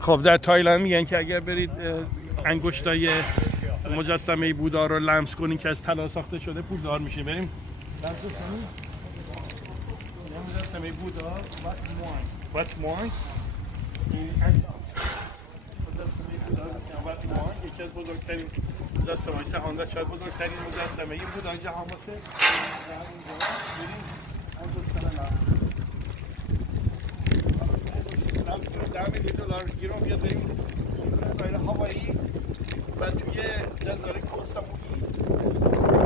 خب در تایلند میگن که اگر برید انگشتای مجسمه بودا رو لمس کنین که از طلا ساخته شده پولدار میشه. بریم لمس کنیم مجسمه بودا وات موان یکی از بزرگترین مجسمه جهان و شاید بزرگترین مجسمه بودا جهان باشه. $10 گیرم بیاد بریم هوایی و توی جزایر کوه ساموئی